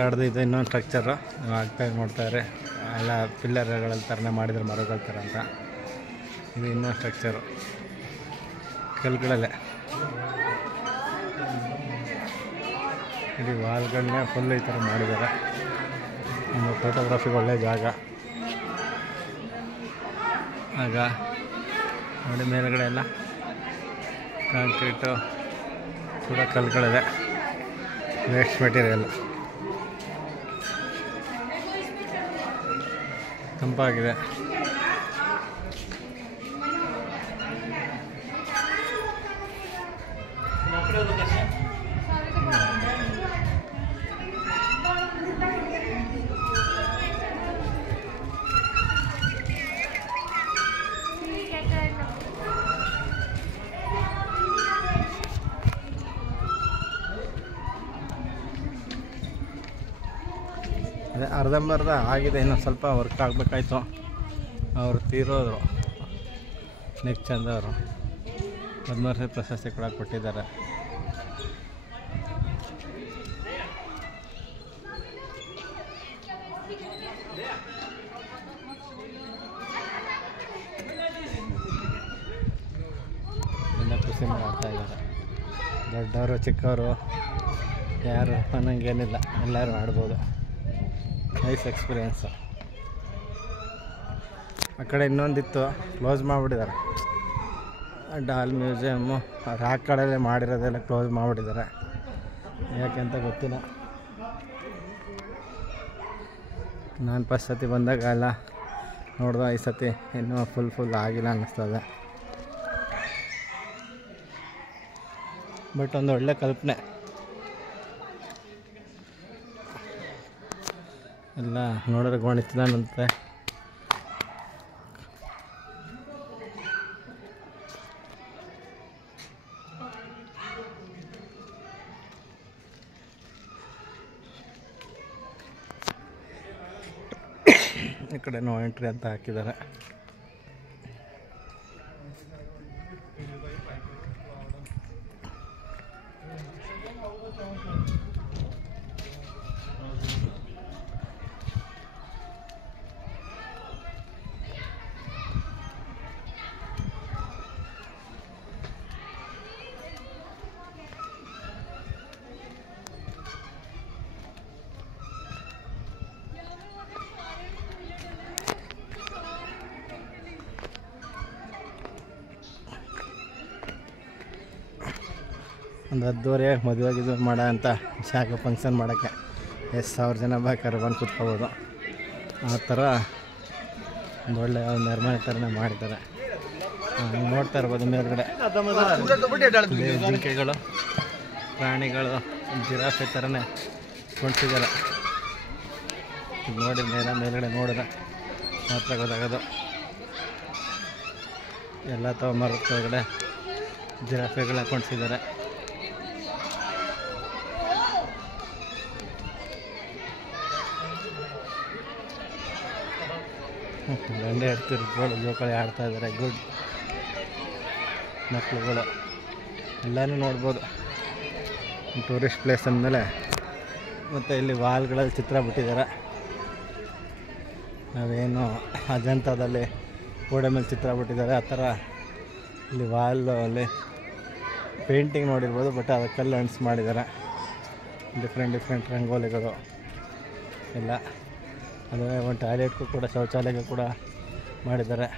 ಕಡ್ದು ಇದು ಇನ್ನೊಂದು ಸ್ಟ್ರಕ್ಚರು ಆಗ್ತಾಯಿದೆ ನೋಡ್ತಾರೆ. ಎಲ್ಲ ಪಿಲ್ಲರ್ಗಳ ಥರನೇ ಮಾಡಿದ್ರು ಮರಗಳ ಥರ ಅಂತ. ಇದು ಇನ್ನೊಂದು ಸ್ಟ್ರಕ್ಚರು ಕಲ್ಗಳಲ್ಲೇ. ಇಡೀ ವಾಲ್ಗಳನ್ನೇ ಫುಲ್ ಈ ಥರ ಮಾಡಿದ್ದಾರೆ. ಒಂದು ಫೋಟೋಗ್ರಫಿಗೆ ಒಳ್ಳೆಯ ಜಾಗ. ಆಗ ನೋಡಿ ಮೇಲ್ಗಡೆ ಎಲ್ಲ ಕಾಂಕ್ರೀಟು ಕೂಡ ಕಲ್ಗಳಿದೆ. Waste material ತಂಪಾಗಿದೆ. ಅದೇ ಅರ್ಧಂಬರ್ಧ ಆಗಿದೆ, ಇನ್ನೊಂದು ಸ್ವಲ್ಪ ವರ್ಕ್ ಆಗಬೇಕಾಯ್ತು. ಅವರು ತೀರೋದ್ರು. ನೆಕ್ಸ್ಟ್ ಚಂದ ಅವರು ಪದ್ಮಶ್ರೀ ಪ್ರಶಸ್ತಿ ಕೂಡ ಕೊಟ್ಟಿದ್ದಾರೆ. ಎಲ್ಲ ಖುಷಿ ಮಾಡ್ತಾ ಇದ್ದಾರೆ. ದೊಡ್ಡವರು ಚಿಕ್ಕವರು ಯಾರು ಅನ್ನಂಗೇನಿಲ್ಲ, ಎಲ್ಲರೂ ಆಡ್ಬೋದು. Nice experience. ಆ ಕಡೆ ಇನ್ನೊಂದಿತ್ತು, ಕ್ಲೋಸ್ ಮಾಡಿಬಿಟ್ಟಿದ್ದಾರೆ. ಡಾಲ್ ಮ್ಯೂಸಿಯಮ್ಮು ರಾಕ್ ಕಡೆಯಲ್ಲೇ ಮಾಡಿರೋದೆಲ್ಲ ಕ್ಲೋಸ್ ಮಾಡಿಬಿಟ್ಟಿದ್ದಾರೆ. ಯಾಕೆ ಅಂತ ಗೊತ್ತಿಲ್ಲ. ನಾನು ಫಸ್ಟ್ ಸತಿ ಬಂದಾಗ ಎಲ್ಲ ನೋಡಿದೆ. ಈ ಸತಿ ಇನ್ನೂ ಫುಲ್ ಆಗಿಲ್ಲ ಅನ್ನಿಸ್ತದೆ. ಬಟ್ ಒಂದು ಒಳ್ಳೆ ಕಲ್ಪನೆ. ಎಲ್ಲ ನೋಡಿದ್ರೆ ಗೋಣಿಸ್ತಿದ್ದಾನಂತೆ. ಈ ಕಡೆ ನೋ ಎಂಟ್ರಿ ಅಂತ ಹಾಕಿದ್ದಾರೆ. ಒಂದು 10:30 ಮದುವೆಗಿದ್ದು ಮಾಡೋ ಅಂತ ಜಾಗ ಫಂಕ್ಷನ್ ಮಾಡೋಕ್ಕೆ ಎಷ್ಟು 1000 ಜನ ಬೇಕಾದ್ರೆ ಬಂದು ಕೂತ್ಕೋಬೋದು. ಆ ಥರ ಒಂದು ಒಳ್ಳೆಯ ಒಂದು ಅರಮನೆ ಥರನೇ ಮಾಡಿದ್ದಾರೆ. ನೋಡ್ತಾ ಇರ್ಬೋದು ಮೇಲ್ಗಡೆ ಜಿಂಕೆಗಳು, ಪ್ರಾಣಿಗಳು, ಜಿರಾಫೆ ಥರನೇ ಕೊಂಡ್ಸಿದ್ದಾರೆ. ನೋಡಿ ಮೇಲ್ಗಡೆ ನೋಡಿದ್ರೆ ಮಾತ್ರ ಗೊತ್ತಾಗೋದು. ಎಲ್ಲ ಮರದ ಕೆಳಗಡೆ ಜಿರಾಫೆಗಳನ್ನ ಕೊಂಡ್ಸಿದ್ದಾರೆ. ದಂಡೆ ಎಡ್ತಿರ್ಬೋದು, ಜೋಕಾಲಿ ಆಡ್ತಾ ಇದ್ದಾರೆ. ಗುಡ್ ಮಕ್ಕಳುಗಳು ಎಲ್ಲನೂ ನೋಡ್ಬೋದು. ಟೂರಿಸ್ಟ್ ಪ್ಲೇಸ್ ಅಂದಮೇಲೆ ಮತ್ತು ಇಲ್ಲಿ ವಾಲ್ಗಳಲ್ಲಿ ಚಿತ್ರ ಬಿಟ್ಟಿದ್ದಾರೆ. ನಾವೇನು ಅಜಂತಾದಲ್ಲಿ ಗೋಡೆ ಮೇಲೆ ಚಿತ್ರ ಬಿಟ್ಟಿದ್ದಾರೆ, ಆ ಥರ ಇಲ್ಲಿ ವಾಲಲ್ಲಿ ಪೇಂಟಿಂಗ್ ನೋಡಿರ್ಬೋದು. ಬಟ್ ಅದು ಕಲ್ಲು ಅಂಟಿಸಿ ಮಾಡಿದ್ದಾರೆ. ಡಿಫ್ರೆಂಟ್ ರಂಗೋಲಿಗಳು ಎಲ್ಲ. ಅದು ಒಂದು ಟಾಯ್ಲೆಟ್ಗೂ ಕೂಡ, ಶೌಚಾಲಯಕ್ಕೂ ಕೂಡ ಮಾಡಿದ್ದಾರೆ.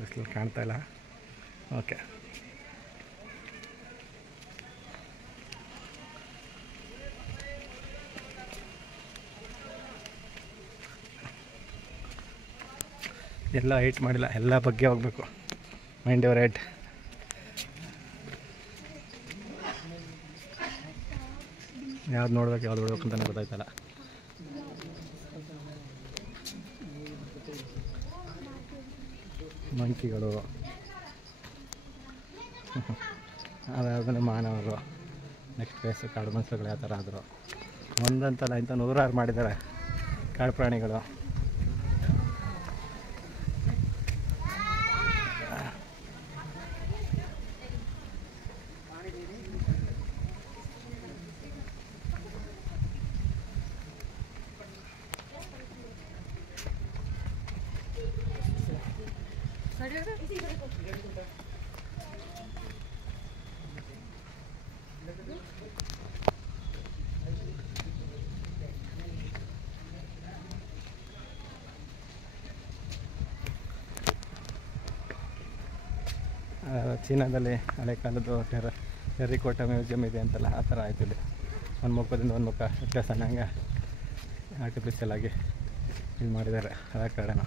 ಬಿಸಿಲು ಕಾಣ್ತಾ ಇಲ್ಲ. ಓಕೆ, ಎಲ್ಲ ಹೈಟ್ ಮಾಡಿಲ್ಲ, ಎಲ್ಲ ಬಗ್ಗೆ ಹೋಗಬೇಕು. Mind your head. ಯಾವ್ದು ನೋಡ್ಬೇಕು ಯಾವ್ದು ಬಿಡ್ಬೇಕು ಅಂತಲೇ ಗೊತ್ತಾಯ್ತಲ್ಲ. ಮಂಕಿಗಳು, ಅದಾದ್ಮೇಲೆ ಮಾನವರು, ನೆಕ್ಸ್ಟ್ ಫೇಸು ಕಾಡು ಮನುಷ್ಯರುಗಳು ಯಾವ ಥರ ಆದರು. ಒಂದಂತಲ್ಲ ಇಂಥ 100 ಮಾಡಿದ್ದಾರೆ ಕಾಡು ಪ್ರಾಣಿಗಳು. ಚೀನಾದಲ್ಲಿ ಹಳೆ ಕಾಲದ್ದು ಟೆರ್ರಿಕೋಟಾ ಮ್ಯೂಸಿಯಂ ಇದೆ ಅಂತಲ್ಲ, ಆ ಥರ ಆಯ್ತು ಇಲ್ಲಿ. ಒಂದು ಮುಖದಿಂದ ಒಂದು ಮುಖ ವ್ಯತ್ಯಾಸ ಹಂಗೆ ಆರ್ಟಿಫಿಷಿಯಲ್ ಆಗಿ ಇದು ಮಾಡಿದ್ದಾರೆ. ಅದ ಕಾರಣ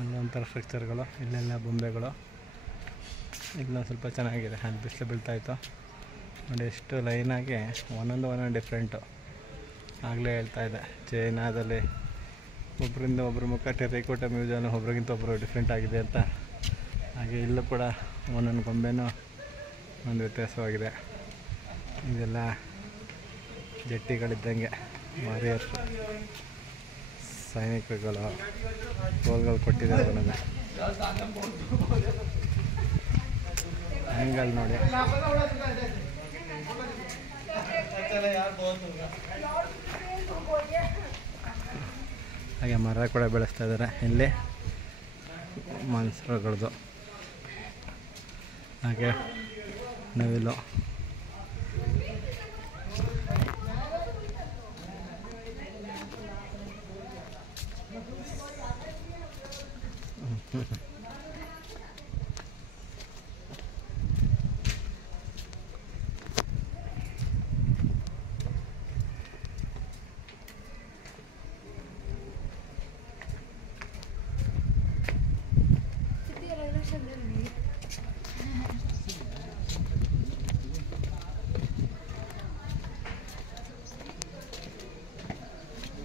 ಅಲ್ಲೊಂಥರ ಸ್ಟ್ರಕ್ಚರ್ಗಳು, ಇಲ್ಲೆಲ್ಲ ಬೊಂಬೆಗಳು. ಇಲ್ಲೊಂದು ಸ್ವಲ್ಪ ಚೆನ್ನಾಗಿದೆ. ಅಲ್ಲಿ ಬಿಸಿಲು ಬೀಳ್ತಾಯಿತ್ತು ನೋಡಿ, ಎಷ್ಟು ಲೈನಾಗಿ ಒಂದೊಂದು ಡಿಫ್ರೆಂಟು. ಆಗಲೇ ಹೇಳ್ತಾಯಿದ್ದೆ, ಚೈನಾದಲ್ಲಿ ಒಬ್ಬರಿಂದ ಒಬ್ಬರ ಮುಖ ಟೆರ್ರಿಕೋಟಾ ಮ್ಯೂಸಿಯಂ ಒಬ್ರಿಗಿಂತ ಒಬ್ಬರು ಡಿಫ್ರೆಂಟ್ ಆಗಿದೆ ಅಂತ. ಹಾಗೆ ಇಲ್ಲೂ ಕೂಡ ಒಂದೊಂದು ಗೊಂಬೆನೂ ಒಂದು ವ್ಯತ್ಯಾಸವಾಗಿದೆ. ಇದೆಲ್ಲ ಜಟ್ಟಿಗಳಿದ್ದಂಗೆ, ವಾರಿಯರ್ಸ್, ಸೈನಿಕರುಗಳು ಗೋಲ್ಗಳು ಕೊಟ್ಟಿದ್ದಾರೆ. ಒಂದೊಂದು ಹ್ಯಾಂಗಲ್ ನೋಡಿ. ಹಾಗೆ ಮರ ಕೂಡ ಬೆಳೆಸ್ತಾ ಇದ್ದಾರೆ ಇಲ್ಲಿ, ಮಾನ್ಸರ್ಗಳದ್ದು. ಹಾಗೆ ನವಿಲು,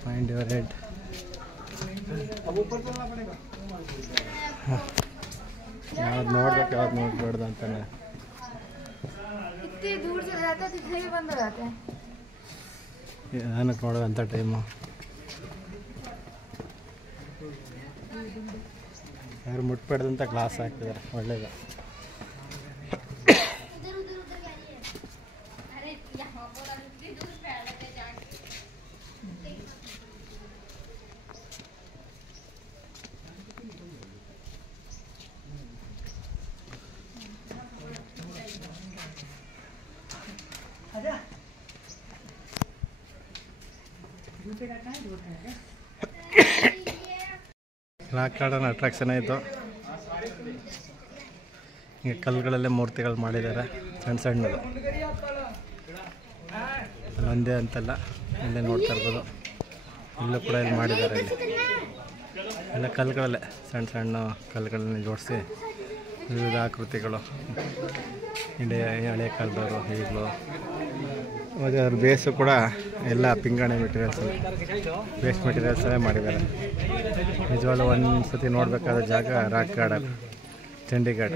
find your head. ಯಾವ್ದು ನೋಡ್ಬೇಕು ಯಾವ್ದು ನೋಡ್ಬಾರ್ದು ಅಂತಾನೆ. ಏನಕ್ಕೆ ನೋಡೋದಂಥ ಟೈಮು, ಯಾರು ಮುಟ್ಬೇಡ್ದಂತ ಗ್ಲಾಸ್ ಹಾಕ್ತಿದ್ದಾರೆ. ಒಳ್ಳೇದು. ರಾಕ್ ಗಾರ್ಡನ್ ಅಟ್ರಾಕ್ಷನ್ ಆಯಿತು. ಈಗ ಕಲ್ಲುಗಳಲ್ಲೇ ಮೂರ್ತಿಗಳು ಮಾಡಿದ್ದಾರೆ, ಸಣ್ಣ ಸಣ್ಣದು. ಅಲ್ಲೊಂದೇ ಅಂತಲ್ಲ, ಇಲ್ಲೇ ನೋಡ್ತಾ ಇರ್ಬೋದು. ಇಲ್ಲೂ ಕೂಡ ಇಲ್ಲಿ ಮಾಡಿದ್ದಾರೆ. ಇಲ್ಲಿ ಎಲ್ಲ ಕಲ್ಲುಗಳಲ್ಲೇ ಸಣ್ಣ ಸಣ್ಣ ಕಲ್ಲುಗಳನ್ನ ಜೋಡಿಸಿ ವಿವಿಧ ಆಕೃತಿಗಳು. ಹಳೆ ಕಾಲದವರು ಈಗಲೂ. ಮತ್ತು ಅದ್ರ ಬೇಸು ಕೂಡ ಎಲ್ಲ ಪಿಂಗಾಣಿ ಮೆಟೀರಿಯಲ್ಸಲ್ಲಿ, ವೇಸ್ಟ್ ಮೆಟೀರಿಯಲ್ಸಲ್ಲೇ ಮಾಡಿದ್ದಾರೆ. ನಿಜವಾಗ್ಲೂ ಒಂದು ಸತಿ ನೋಡಬೇಕಾದ ಜಾಗ ರಾಕ್ ಗಾರ್ಡನ್, ಚಂಡೀಗಢ.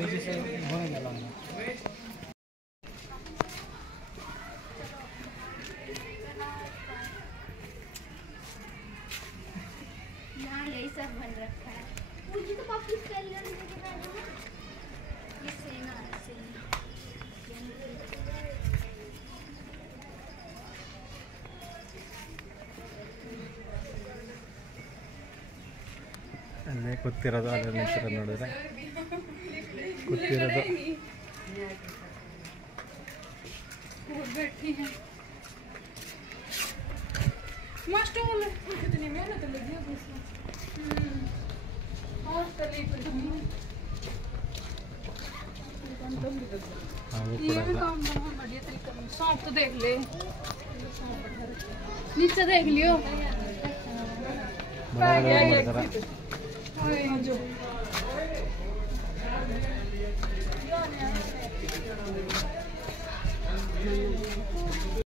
ಅಲ್ಲೇ ಕೂತಿರೋದು, ಅಲ್ಲೇ ನಿಂತಿರೋದು ನೋಡಿದ್ರೆ ಕೂತಿರೋದು. सांप तो देख ले, नीचे देख लियो। जो